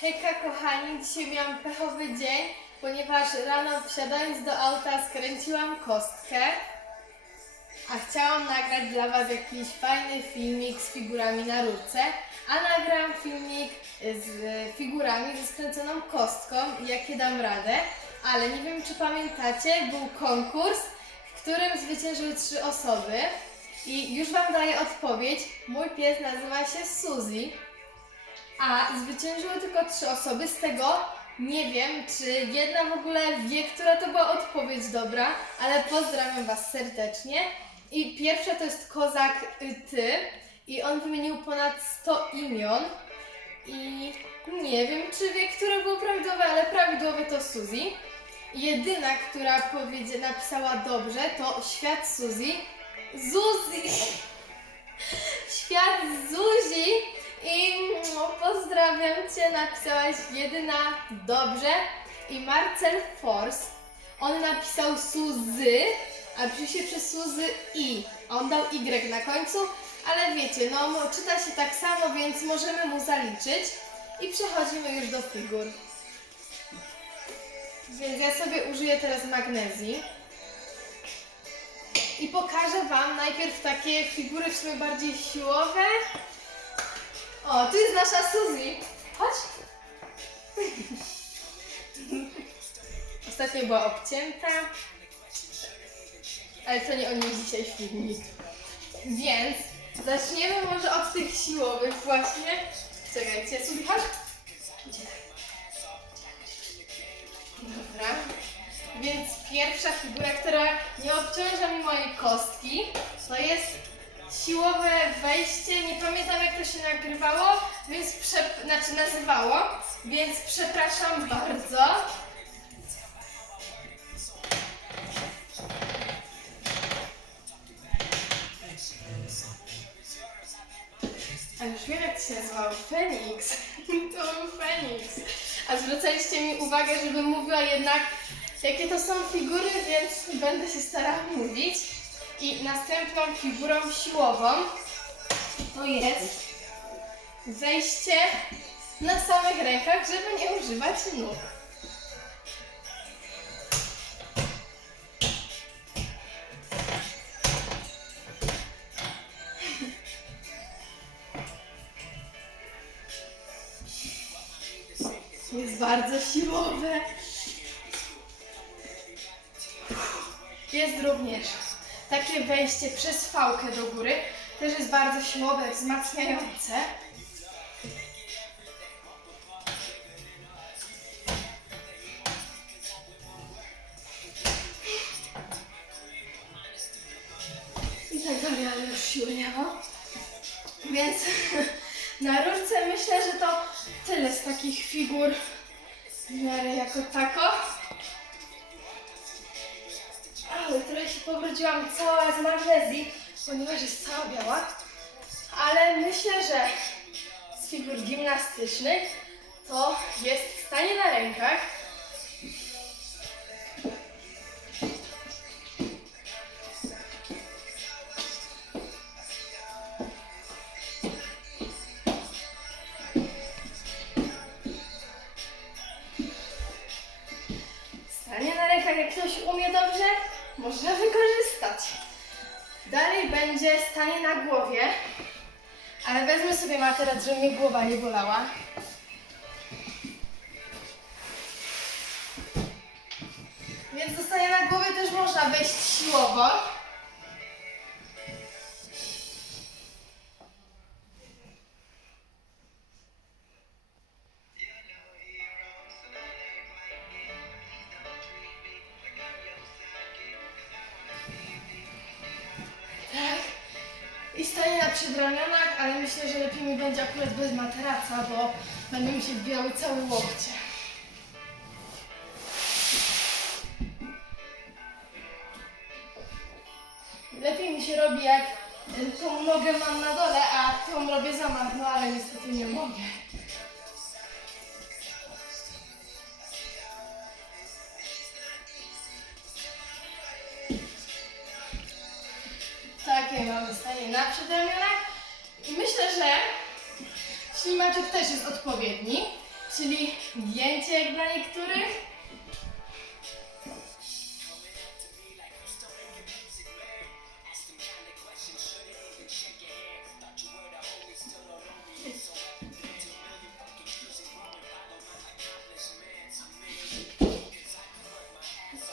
Hejka kochani, dzisiaj miałam pechowy dzień, ponieważ rano wsiadając do auta skręciłam kostkę, a chciałam nagrać dla Was jakiś fajny filmik z figurami na rurce, a nagrałam filmik z figurami ze skręconą kostką i jakie dam radę, ale nie wiem czy pamiętacie, był konkurs, w którym zwyciężyły trzy osoby i już Wam daję odpowiedź. Mój pies nazywa się Suzy. A zwyciężyły tylko trzy osoby, z tego nie wiem, czy jedna w ogóle wie, która to była odpowiedź dobra, ale pozdrawiam Was serdecznie. I pierwsza to jest Kozak y, Ty i on wymienił ponad 100 imion i nie wiem, czy wie, które było prawidłowe, ale prawidłowe to Suzy. Jedyna, która powiedzie, napisała dobrze, to Świat Suzy. Zuzi! Świat Zuzi i no, pozdrawiam Cię, napisałaś jedyna dobrze i Marcel Force, on napisał Suzy, a pisze się przez Suzy I, a on dał Y na końcu, ale wiecie, no czyta się tak samo, więc możemy mu zaliczyć i przechodzimy już do figur. Więc ja sobie użyję teraz magnezji. I pokażę Wam najpierw takie figury w sumie bardziej siłowe. O, tu jest nasza Suzy. Chodź. Ostatnio była obcięta. Ale to nie o niej dzisiaj filmik. Więc zaczniemy może od tych siłowych właśnie. Czekajcie, Suzy, chodź. Dobra. Więc pierwsza figura, która nie obciąża mi mojej kostki, to jest siłowe wejście. Nie pamiętam jak to się nagrywało, więc prze, znaczy nazywało, więc przepraszam bardzo. A już wiem jak się nazywało. Feniks. To był Feniks. A zwracaliście mi uwagę, żebym mówiła jednak jakie to są figury, więc będę się starała mówić. I następną figurą siłową to jest wejście na samych rękach, żeby nie używać nóg. Jest bardzo siłowe. Jest również takie wejście przez fałkę do góry. Też jest bardzo siłowe, wzmacniające. I tak dalej, ale już siły nie ma. Więc na rurce myślę, że to tyle z takich figur w miarę jako tako. Ale trochę się pobrudziłam cała z magnezji, ponieważ jest cała biała. Ale myślę, że z figur gimnastycznych to jest stanie na rękach. Stanie na rękach, jak ktoś umie dobrze, można wykorzystać. Dalej będzie stanie na głowie, ale wezmę sobie materac, żeby mnie głowa nie bolała. Więc do na głowie też można wejść siłowo. Staję na przedramionach, ale myślę, że lepiej mi będzie akurat bez materaca, bo będą mi się wbijały całe łokcie. Lepiej mi się robi jak tą nogę mam na dole, a tą robię za marno, ale niestety nie mogę. Na przedramionach. I myślę, że ślimaczek też jest odpowiedni. czyli zdjęcie jak dla niektórych.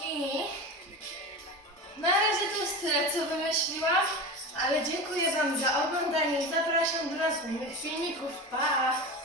I na razie to jest tyle, co wymyśliłam, ale dziękuję Wam za oglądanie zapraszam do następnych filmików. Pa!